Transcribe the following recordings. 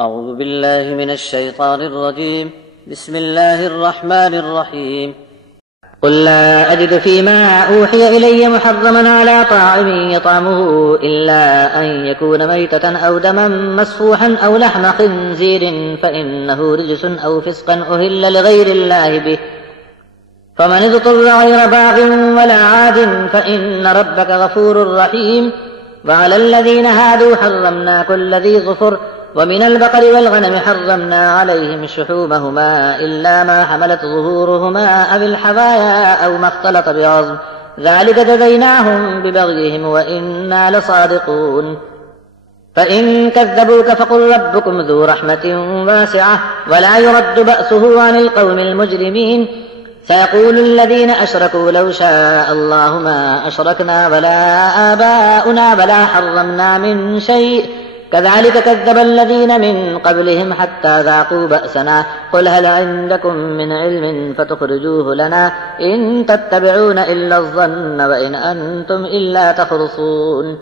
أعوذ بالله من الشيطان الرجيم بسم الله الرحمن الرحيم قل لا أجد فيما أوحي إلي محرما على طاعم يطعمه إلا أن يكون ميتة أو دما مسفوحا أو لحم خنزير فإنه رجس أو فسقا أهل لغير الله به فمن اضطر غير باغ ولا عاد فإن ربك غفور رحيم وعلى الذين هادوا حرمنا كل ذي ظفر ومن البقر والغنم حرمنا عليهم شحومهما إلا ما حملت ظهورهما أو الحوايا أو ما اختلط بعظم ذلك جزيناهم ببغيهم وإنا لصادقون فإن كذبوك فقل ربكم ذو رحمة واسعة ولا يرد بأسه عن القوم المجرمين سيقول الذين أشركوا لو شاء الله ما أشركنا ولا آباؤنا ولا حرمنا من شيء كذلك كذب الذين من قبلهم حتى ذاقوا بأسنا قل هل عندكم من علم فتخرجوه لنا إن تتبعون إلا الظن وإن أنتم إلا تخرصون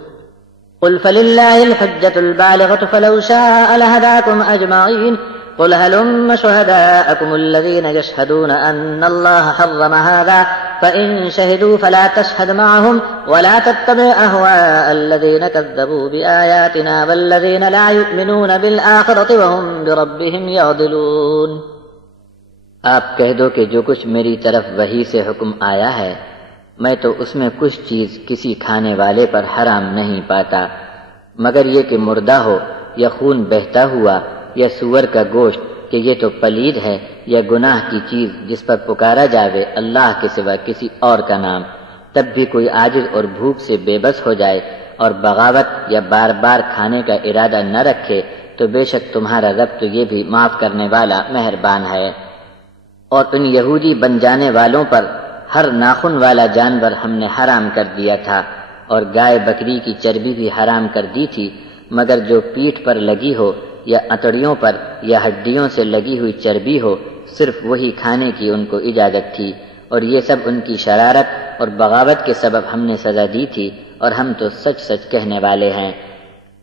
قل فلله الحجة البالغة فلو شاء لهداكم أجمعين قل هلم شهداءكم الذين يشهدون أن الله حرم هذا فإن شهدوا فلا تشهد معهم ولا تتبع أهواء الذين كذبوا بآياتنا والذين لا يؤمنون بالآخرة وهم بربهم يعدلون۔ آپ کہہ دو کہ جو کچھ میری طرف وحی سے حکم آیا ہے میں تو اس میں کچھ چیز کسی کھانے والے پر حرام نہیں پاتا مگر یہ کہ مردہ ہو یا خون بہتا ہوا یا سور کا گوشت کہ یہ تو پلید ہے یا گناہ کی چیز جس پر پکارا جاوے اللہ کے سوا کسی اور کا نام، تب بھی کوئی عاجز اور بھوک سے بے بس ہو جائے اور بغاوت یا بار بار کھانے کا ارادہ نہ رکھے تو بے شک تمہارا رب تو یہ بھی معاف کرنے والا مہربان ہے۔ اور ان یہودی بن جانے والوں پر ہر ناخن والا جانور ہم نے حرام کر دیا تھا اور گائے بکری کی چربی بھی حرام کر دی تھی مگر جو پیٹھ پر لگی ہو یا اتڑیوں پر یا ہڈیوں سے لگی ہوئی چربی ہو صرف وہی کھانے کی ان کو اجازت تھی، اور یہ سب ان کی شرارت اور بغاوت کے سبب ہم نے سزا دی تھی اور ہم تو سچ سچ کہنے والے ہیں۔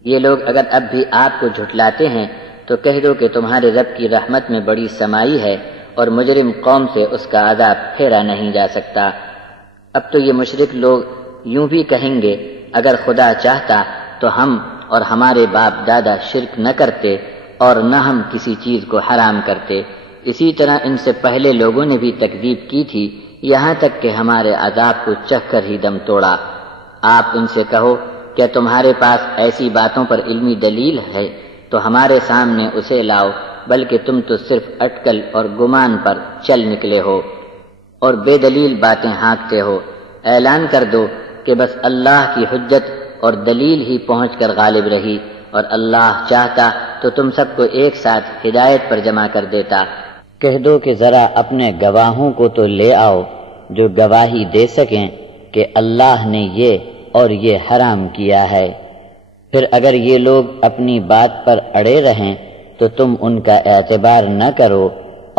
یہ لوگ اگر اب بھی آپ کو جھٹلاتے ہیں تو کہہ دو کہ تمہارے رب کی رحمت میں بڑی سمائی ہے اور مجرم قوم سے اس کا عذاب پھیرا نہیں جا سکتا۔ اب تو یہ مشرک لوگ یوں بھی کہیں گے اگر خدا چاہتا تو ہم اور ہمارے باپ دادا شرک نہ کرتے اور نہ ہم کسی چیز کو حرام کرتے۔ اسی طرح ان سے پہلے لوگوں نے بھی تکذیب کی تھی یہاں تک کہ ہمارے عذاب کو چکھ کر ہی دم توڑا۔ آپ ان سے کہو کیا تمہارے پاس ایسی باتوں پر علمی دلیل ہے تو ہمارے سامنے اسے لاؤ، بلکہ تم تو صرف اٹکل اور گمان پر چل نکلے ہو اور بے دلیل باتیں ہانکتے ہو۔ اعلان کر دو کہ بس اللہ کی حجت اور دلیل ہی پہنچ کر غالب رہی، اور اللہ چاہتا تو تم سب کو ایک ساتھ ہدایت پر جمع کر دیتا۔ کہہ دو کہ ذرا اپنے گواہوں کو تو لے آؤ جو گواہی دے سکیں کہ اللہ نے یہ اور یہ حرام کیا ہے، پھر اگر یہ لوگ اپنی بات پر اڑے رہیں تو تم ان کا اعتبار نہ کرو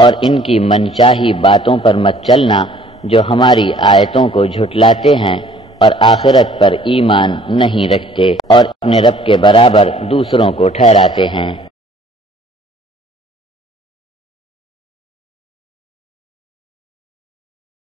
اور ان کی منچاہی باتوں پر مت چلنا جو ہماری آیتوں کو جھٹلاتے ہیں اور آخرت پر ایمان نہیں رکھتے اور اپنے رب کے برابر دوسروں کو ٹھہراتے ہیں۔